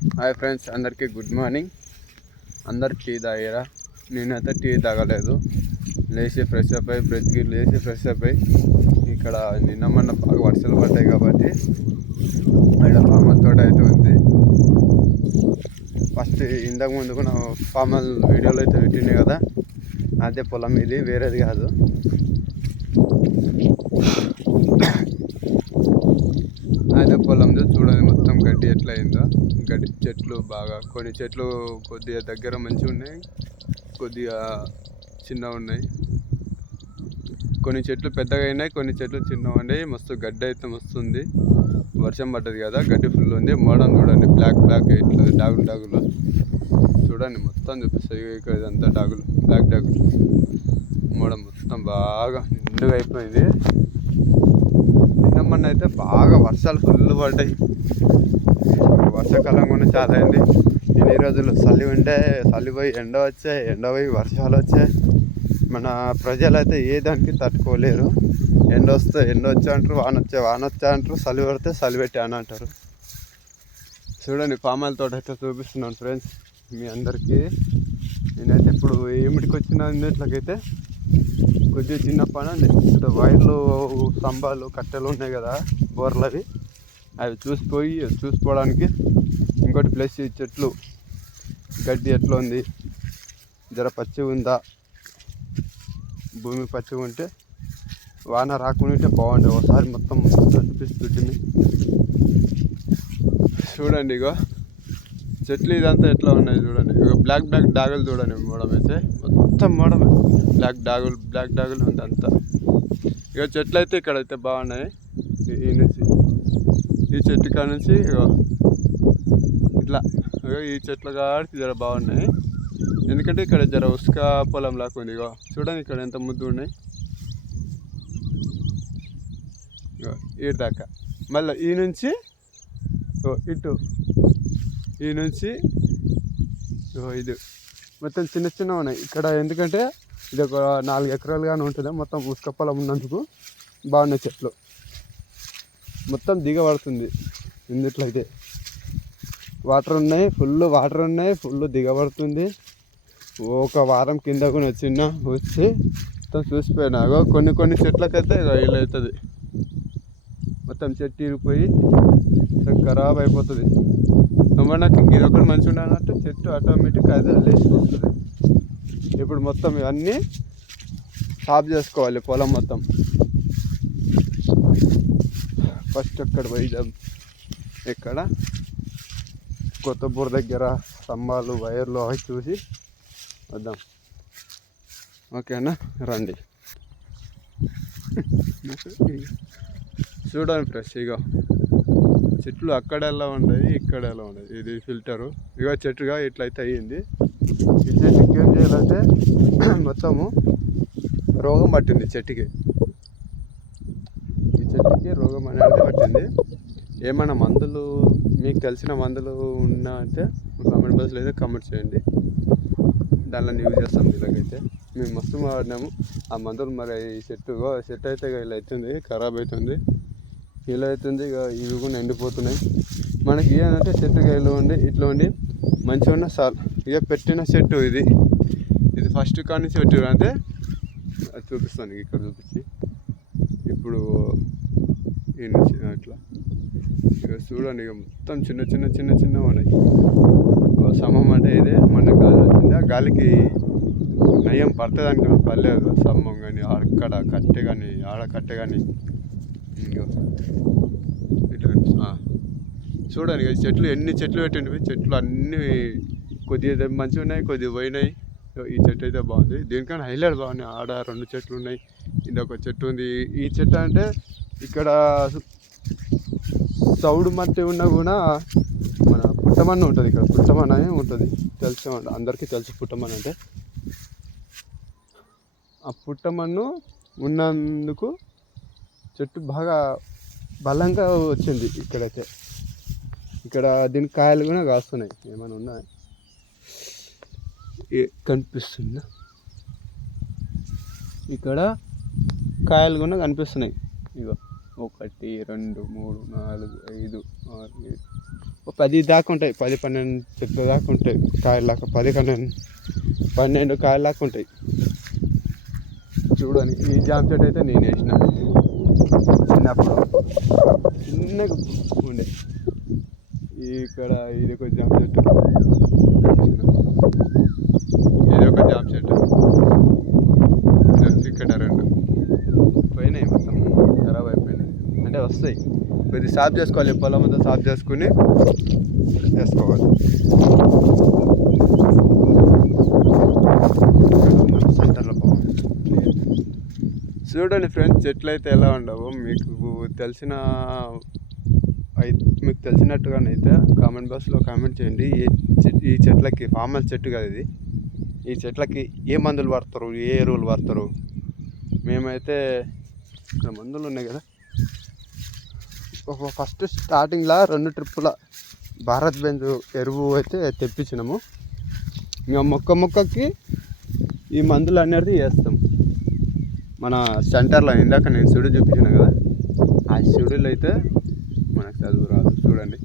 Hi friends, అందరికీ good morning. అందరు tea తాగారా? నేనైతే టీ తాగలేదు. లేచి ఫ్రెష్ అప్ అయ్యి ఫ్రెష్ అప్ అయ్యి ఇక్కడ నిన్న మొన్న బాగా వర్షాలు పడ్డాయి కాబట్టి ఇక్కడ పామల తోట అయితే ఉంది. ఫస్ట్ ఇంతకు ముందు కూడా పామల్ వీడియోలో అయితే పెట్టినాయి కదా, అదే పొలం ఇది, వేరేది కాదు. అదే పొలంలో చూడండి మొత్తం గడ్డి ఎట్లా అయిందో. గడ్డి చెట్లు బాగా, కొన్ని చెట్లు కొద్దిగా దగ్గర మంచిగా ఉన్నాయి, కొద్దిగా చిన్నగా ఉన్నాయి. కొన్ని చెట్లు పెద్దగా అయినాయి, కొన్ని చెట్లు చిన్నగా ఉన్నాయి. మస్తు గడ్డి అయితే మస్తుంది. వర్షం పడ్డది కదా, గడ్డి ఫుల్ ఉంది. మోడల్ చూడండి, బ్లాక్ ఇట్లా డాగులు చూడండి, మొత్తం చూపిస్తాయి. ఇక్కడ ఇదంతా బ్లాక్ డాగులు. మోడల్ మొత్తం బాగా నిండుగా అయిపోయింది. నిన్న అయితే బాగా వర్షాలు ఫుల్ పడ్డాయి. వర్షాకాలం కూడా చాలా అయింది. ఎన్ని రోజులు చలి పోయి ఎండ పోయి వర్షాలు వచ్చాయి. మన ప్రజలు అయితే ఏ దానికి తట్టుకోలేరు. ఎండ వచ్చే అంటారు, వాన వచ్చే అంటారు, చలి పడితే చలి పెట్టి అని అంటారు. చూడండి, పామాయిల్ తోట అయితే చూపిస్తున్నాను ఫ్రెండ్స్ మీ అందరికీ. నేనైతే ఇప్పుడు ఏమిటికి వచ్చిన ఇట్లకైతే కొద్దిగా చిన్న పని అండి. ఇప్పుడు వైర్లు, స్తంభాలు, కట్టెలు ఉన్నాయి కదా బోర్లవి, అవి చూసిపోవడానికి. ఇంకోటి ప్లస్ ఈ చెట్లు గడ్డి ఎట్లా ఉంది, జర పచ్చిగా ఉందా, భూమి పచ్చిగా ఉంటే వాన రాకుండా బాగుండే. ఒకసారి మొత్తం చూపిస్తుంది చూడండి. ఇగో చెట్లు ఇదంతా ఎట్లా ఉన్నాయి చూడండి. ఇక బ్లాక్ డాగులు చూడండి. మోడం అయితే మొత్తం మోడమే, బ్లాక్ డాగులు ఉంది అంతా. ఇక చెట్లు అయితే ఇక్కడైతే బాగున్నాయి. ఈ చెట్టు కాడ నుంచి ఇట్లా ఈ చెట్ల కాడికి జర బాగున్నాయి. ఎందుకంటే ఇక్కడ జర ఉసుక పొలం లాగా ఉంది. ఇగో చూడండి, ఇక్కడ ఎంత ముద్దు ఉన్నాయి. ఈ దాకా మళ్ళీ ఈ నుంచి ఇది మొత్తం చిన్న ఉన్నాయి ఇక్కడ. ఎందుకంటే ఇది ఒక 4 ఎకరాలు కానీ ఉంటుంది. మొత్తం ఉసుక పొలం ఉన్నందుకు బాగున్నాయి చెట్లు. మొత్తం దిగబడుతుంది ఇందుట్లయితే. వాటర్ ఉన్నాయి, ఫుల్ దిగబడుతుంది. ఒక వారం కింద కూడా వచ్చి మొత్తం చూసిపోయినా కొన్ని చెట్లకైతే ఇలా అవుతుంది. మొత్తం చెట్టు ఇరిగిపోయి ఖరాబ్ అయిపోతుంది. నాకు ఇది ఒకటి మంచిగా ఉండాలంటే చెట్టు ఆటోమేటిక్ అయితే లేచిపోతుంది. ఇప్పుడు మొత్తం ఇవన్నీ సాఫ్ చేసుకోవాలి పొలం మొత్తం. ఫస్ట్ అక్కడ పోయిద్దాం. ఎక్కడ కొత్తపూర్ దగ్గర స్తంభాలు, వైర్లు అవి చూసి వద్దాం. ఓకేనా, రండి. చూడండి ఫ్రెష్, ఇక చెట్లు అక్కడ ఎలా ఉన్నాయి, ఇక్కడ ఎలా ఉన్నాయి. ఇది ఫిల్టరు. ఇక చెట్టుగా ఇట్లయితే అయ్యింది. ఈ చెట్టుకి ఏం చేయాలంటే మొత్తము రోగం పట్టింది చెట్టుకి. ఈ చెట్టుకి రోగం అనేది పట్టింది. ఏమైనా మందులు మీకు తెలిసిన మందులు ఉన్నా అంటే కామెంట్ బాక్స్లో అయితే కామెంట్ చేయండి. దానిలో యూజ్ చేస్తాం. ఇలాగైతే మేము మస్తు వాడినాము ఆ మందులు. మరి ఈ చెట్టు అయితే ఇలా అవుతుంది, ఖరాబ్ అవుతుంది, ఇలా అవుతుంది. ఇక ఇవి కూడా ఎండిపోతున్నాయి. మనకి ఏంటంటే చెట్టుగా ఇట్లా ఉండి మంచిగా ఉన్న సార్. ఇక పెట్టిన చెట్టు ఇది ఫస్ట్ కాడి నుంచి పెట్టారు అంటే అది చూపిస్తాను. ఇక్కడ చూపించి ఇప్పుడు ఈ నుంచి అట్లా ఇక చూడండి. ఇక మొత్తం చిన్న ఉన్నాయి. సమం అంటే ఇదే. మన గాలి వచ్చింది, ఆ గాలికి నయం పడుతుంది అనుకున్నా, పర్లేదు. స్తంభం కానీ అక్కడ కట్టె కానీ ఆడ కట్టె కానీ ఇట్లా చూడండి. చెట్లు ఎన్ని చెట్లు పెట్టినవి, చెట్లు అన్నీ కొద్దిగా మంచిగా ఉన్నాయి, కొద్దిగా పోయినాయి. ఈ చెట్టు అయితే బాగుంది. దీనికన్నా హైలైట్ బాగున్నాయి. ఆడ 2 చెట్లు ఉన్నాయి, ఇదొక చెట్టు ఉంది. ఈ చెట్టు అంటే ఇక్కడ చౌడు మట్టి ఉన్నా కూడా మన పుట్టమన్ను ఉంటుంది. ఇక్కడ పుట్టమన్న ఉంటుంది, తెలుసు అందరికీ తెలుసు. పుట్టమన్ను అంటే ఆ పుట్టమన్ను ఉన్నందుకు చెట్టు బాగా బలంగా వచ్చింది. ఇక్కడైతే ఇక్కడ దీనికి కాయలు కూడా కాస్తున్నాయి. ఏమైనా ఉన్నాయి కనిపిస్తుందా? ఇక్కడ కాయలు కూడా కనిపిస్తున్నాయి. ఇగో 1 2 3 4 5 6 7 10 దాకా ఉంటాయి, 10-12 చెట్ల దాకా ఉంటాయి కాయలాగా, 10-12 కాయల దాకా ఉంటాయి. చూడండి ఈ జామ చెట్టు అయితే నేను వేసిన చిన్నప్పుడు, చిన్నగా ఉండే. ఇక్కడ ఇది ఒక జామ చెట్టు, ఇది ఒక జామ చెట్టు, ఇక్కడ 2 పోయినాయి, మొత్తం ఖరాబ్ అయిపోయినాయి. అంటే వస్తాయి, కొద్దిగా సాఫ్ చేసుకోవాలి, పొలం అంతా సాఫ్ చేసుకుని వేసుకోవాలి. సెంటర్లో పోవాలి. చూడండి ఫ్రెండ్స్, చెట్లు అయితే ఎలా ఉండవు మీకు తెలిసినట్టుగానైతే కామెంట్ బాక్స్లో కామెంట్ చేయండి. ఈ చెట్లకి ఫార్మల్ చెట్టు కదా ఇది, ఈ చెట్లకి ఏ మందులు వాడతారు, ఏ ఎరువులు వాడతారు? మేమైతే ఇక్కడ మందులు ఉన్నాయి కదా, ఫస్ట్ స్టార్టింగ్లో 2 ట్రిప్పుల భారత్ బెంజ్ ఎరువు అయితే తెప్పించినాము. ఇంకా మొక్కకి ఈ మందులు అనేది వేస్తాం. మన సెంటర్లో ఇందాక నేను సుడు చూపించిన కదా, ఆ సుడులు అయితే మనకు చదువు రాదు. చూడండి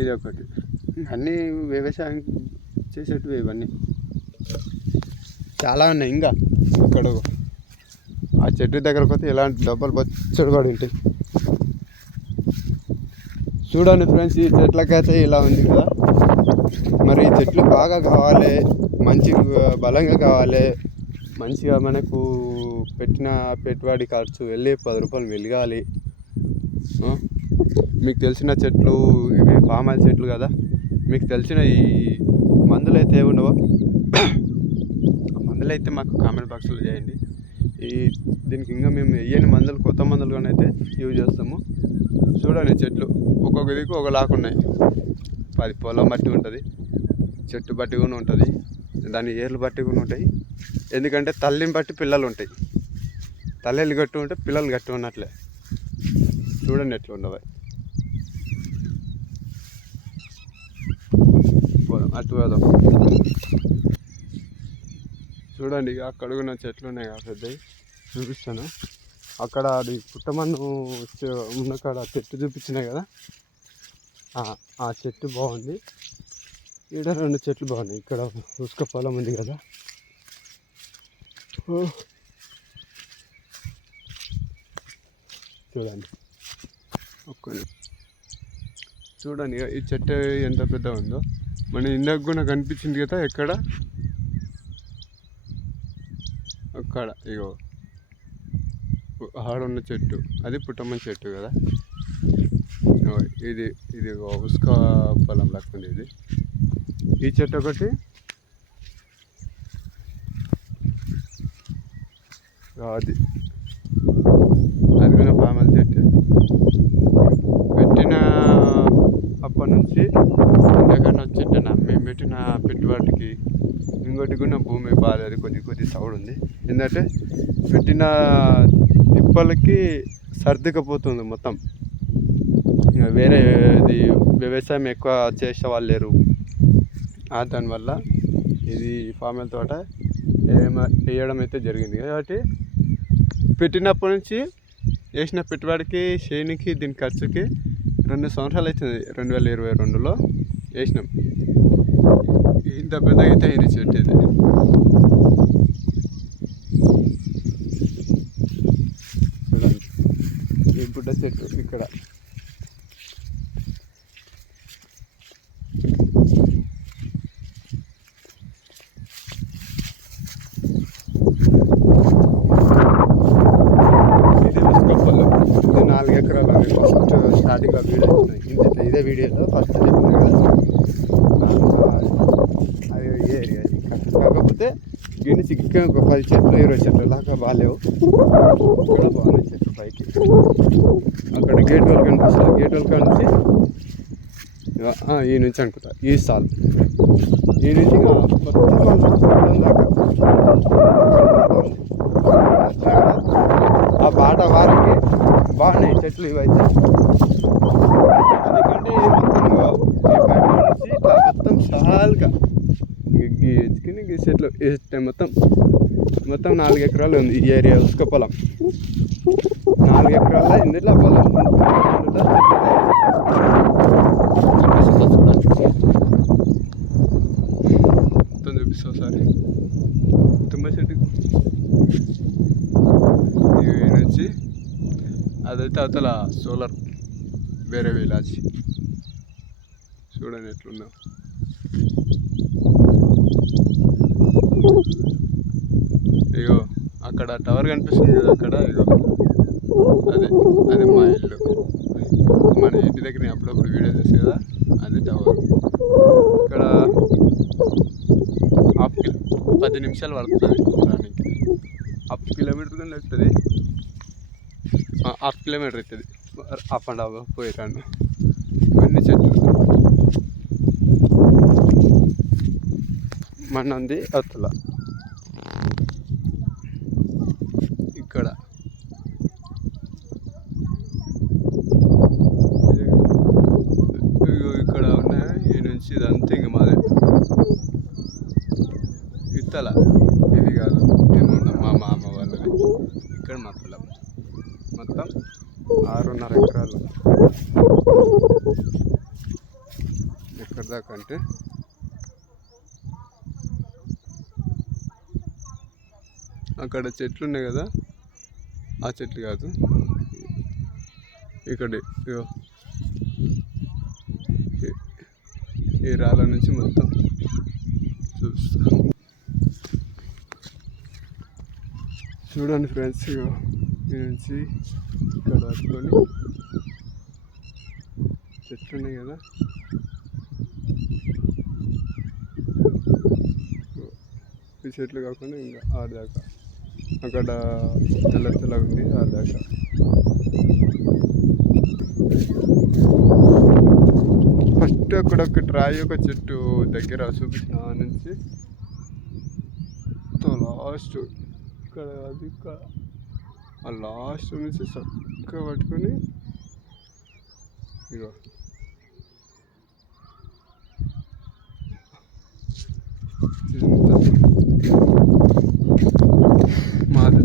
ఇదొకటి, అన్నీ వ్యవసాయం చేసేటివి ఇవన్నీ చాలా ఉన్నాయి. ఇంకా అక్కడ ఆ చెట్టు దగ్గరకు పోతే ఇలాంటి డబ్బలు బచ్చడు కూడా ఉంటాయి. చూడండి ఫ్రెండ్స్, ఈ చెట్లకైతే ఇలా ఉంది కదా. మరి ఈ చెట్లు బాగా కావాలి, మంచి బలంగా కావాలి, మంచిగా మనకు పెట్టిన పెట్టుబడి ఖర్చు వెళ్ళి 10 రూపాయలు వెలగాలి. మీకు తెలిసిన చెట్లు ఇవి ఫార్మల్ చెట్లు కదా, మీకు తెలిసిన ఈ మందులు అయితే ఏముండవో మందులు అయితే మాకు కామెంట్ బాక్స్లో చేయండి. దీనికి ఇంకా మేము వేయని మందులు, కొత్త మందులుగానే అయితే యూజ్ చేస్తాము. చూడండి చెట్లు ఒక్కొక్క దిక్కు ఒకలాగా ఉన్నాయి. అది పొలం బట్టి ఉంటుంది, చెట్టు బట్టి కూడా ఉంటుంది, దాని ఏర్లు బట్టి కూడా ఉంటాయి. ఎందుకంటే తల్లిని బట్టి పిల్లలు ఉంటాయి, తల్లిలు గట్టి ఉంటే పిల్లలు గట్టి ఉన్నట్లే. చూడండి ఎట్లా ఉండవు. అటు వేద్దాం. చూడండి అక్కడ ఉన్న చెట్లు ఉన్నాయి కదా పెద్దవి, చూపిస్తాను. అక్కడ అది పుట్టమన్ను ఉన్న కాడ చెట్టు చూపించినాయి కదా, ఆ చెట్టు బాగుంది. ఇక్కడ 2 చెట్లు బాగున్నాయి. ఇక్కడ ఉసుక పొలం ఉంది కదా, చూడండి చూడండి ఈ చెట్టు ఎంత పెద్ద ఉందో. మన ఇందాక కూడా కనిపించింది కదా, ఎక్కడ అక్కడ ఇగో ఆడున్న చెట్టు, అది పుట్టమని చెట్టు కదా. ఇది ఉసుక పొలం లెక్కుంది ఇది. ఈ చెట్టు ఒకటి, అది కూడా పామల చెట్టు. పెట్టిన అప్పటి నుంచి ఇంతకన్నా వచ్చింటే మేము పెట్టిన పెట్టుబడికి ఇంకోటి కూడా భూమి బాగాలేదు, కొద్ది సౌడ్ ఉంది. ఎందుకంటే పెట్టిన తిప్పలకి సర్దుకపోతుంది మొత్తం. వేరేది వ్యవసాయం ఎక్కువ చేసే వాళ్ళు లేరు. దానివల్ల ఇది ఫార్మల్ తోట వేయడం అయితే జరిగింది. కాబట్టి పెట్టినప్పటి నుంచి వేసిన పెట్టుబడికి, చేనికి, దీని ఖర్చుకి 2 సంవత్సరాలు అవుతుంది. 2022లో వేసినాం. ఇంత పెద్దగా అయితే ఇది చెట్టు. ఇది చూడండి, ఈ బుడ్డ చెట్టు ఇక్కడ. ఇది 4 ఎకరాలు. ఫస్ట్ స్టార్టింగ్లో వీడియో ఇదే వీడియోలో ఫస్ట్ చెప్పిన కదా, అది ఏరియా. కాకపోతే దీని చిక్క ఒక 10 చెట్లు 20 చెట్లు లాగా బాగాలేవు. ఇక్కడ బాగున్నాయి చెట్లు పైకి. అక్కడ గేట్ వాళ్ళు కనిపిస్తుంది. గేట్ వాళ్ళు కనిపించి ఈ నుంచి అనుకుంటా, ఈ సాల్ ఈ నుంచి ఆ బాట వారికి బాగున్నాయి చెట్లు ఇవైతే. ఎందుకంటే మొత్తం ఇట్లా మొత్తం సాల్గా పెట్టుకుని ఈ చెట్లు మొత్తం 4 ఎకరాలు ఉంది ఈ ఏరియా ఉసుక పొలం. 4 ఎకరాల ఇందులో పొలం మొత్తం చూపిస్తా ఒకసారి. తుమ్మ చెట్టు ఇవి నుంచి అదైతే అవతల సోలార్ వేరే విలాజ్. చూడండి ఎట్లున్నా. ఇగో అక్కడ టవర్ కనిపిస్తుంది కదా, అక్కడ ఇగో అది మా ఇల్లు. మన ఇంటి దగ్గర అప్పుడప్పుడు వీడియో చేస్తే కదా, అది టవర్. ఇక్కడ 10 నిమిషాలు పడుతుంది రానికి. 1/2 కిలోమీటర్ కానీ వస్తుంది, 1/2 కిలోమీటర్ అవుతుంది అప్ అండ్ డౌన్ పోయి రాను. ఇవన్నీ చెట్లు మన ఉంది అవతల. ఇక్కడ ఇక్కడ ఉన్నాయి. ఈ నుంచి ఇదంతా ఇంక మాదే. ఇత్తల ఇది కాదు, ఏమన్నా మా మామ వాళ్ళది. ఇక్కడ మా పొలం మొత్తం 6.5 ఎకరాలు. ఎక్కడ దాకా అంటే అక్కడ చెట్లు ఉన్నాయి కదా, ఆ చెట్లు కాదు, ఇక్కడ ఈ రాళ్ళ నుంచి మొత్తం చూస్తా. చూడండి ఫ్రెండ్స్, ఈ నుంచి ఇక్కడ పట్టుకొని చెట్లు ఉన్నాయి కదా, ఈ చెట్లు కాకుండా ఇంకా ఆడదాకా అక్కడ తెల్లగా ఉంది ఆడదాకా. ఫస్ట్ అక్కడ ఒక రాయి ఒక చెట్టు దగ్గర చూపించిన నుంచి లాస్ట్ ఇక్కడ అది ఆ లాస్ట్ నుంచి చక్కగా పట్టుకొని ఇగో మాది.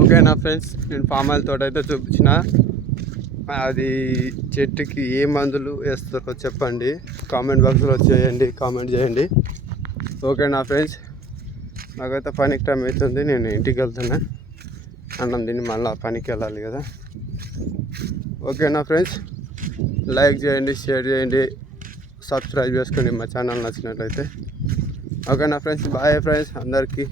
ఓకే నా ఫ్రెండ్స్, నేను ఫామ్ ఆయిల్ తోట అయితే చూపించిన. అది చెట్టుకి ఏ మందులు వేస్తారో చెప్పండి, కామెంట్ బాక్స్లో కామెంట్ చేయండి. ఓకే నా ఫ్రెండ్స్, నాకైతే పనికి టైం అవుతుంది, నేను ఇంటికి వెళ్తున్నా. అన్నం తిని మళ్ళీ పనికి వెళ్ళాలి కదా. ఓకే నా ఫ్రెండ్స్, లైక్ చేయండి, షేర్ చేయండి, సబ్స్క్రైబ్ చేసుకోండి మా ఛానల్ నచ్చినట్లయితే. ఓకే నా ఫ్రెండ్స్, బాయ్ ఫ్రెండ్స్ అందరికీ.